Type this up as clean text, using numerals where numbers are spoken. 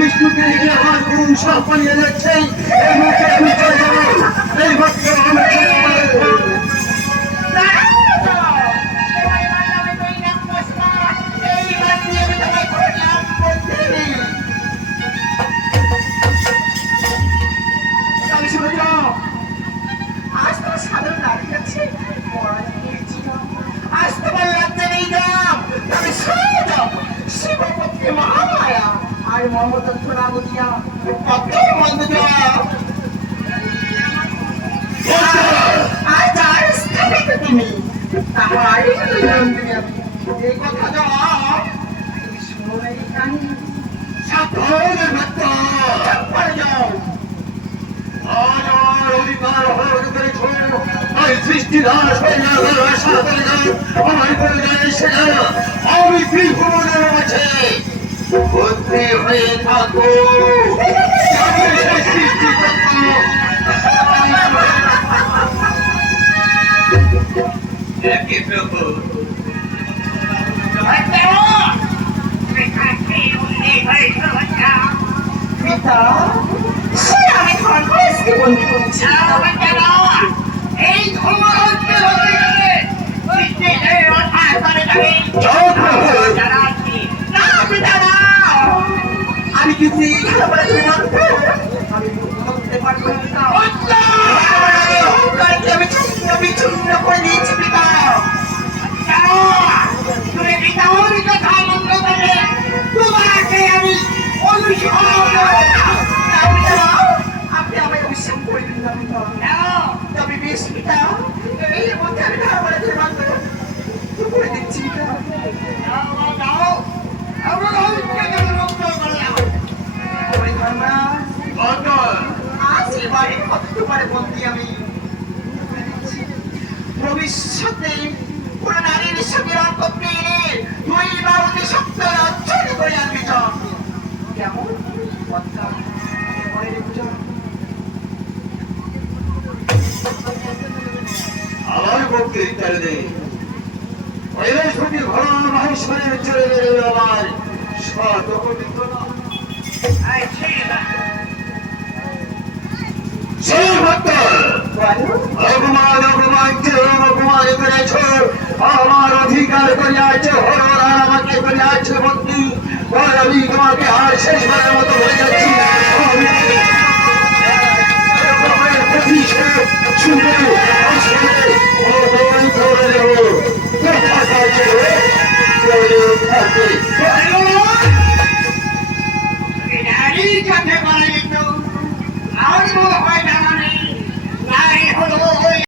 বিষ্ণুকে নিয়ে আমার গুরু সব পালিয়ে যাচ্ছে। এই মুখে আমি চলে যাবো, এই ভক্ত আমি চলে যাবো। আমি ত্রিভুবনের মাঝে বন্দী হয়ে থাকবো। আমি ধর্মরাজকে বন্দী করেছি। এই ধর্মরাজকে আমি কিছু আমি চূর্ণ করে দিয়েছি পিতা। তুমি পিতা ওর কথা মন্দ করে তোমাকে আমি আপনি আমাকে বিশ্বাস করবেন না। তবে বেশ পিতা, এর মধ্যে আমি ধর্মরাজের মানব করে দিচ্ছি। আজ এবারে কত তোমার বন্দী আমি ভবিষ্যতে কোন নারীর সঙ্গে রক্ত পেয়ে দুই বারোটি শক্ত অর্জন করে আনবি। কেমন আমার পক্ষে উত্তর দে। ভগবান মহেশ্বরের চলে গেলে আমার আমার অধিকার করিয়াছ, আমাকে করিয়াছ বন্দী। আমি তোমাকে আর শেষবারের মতো বলে যাচ্ছি, কথা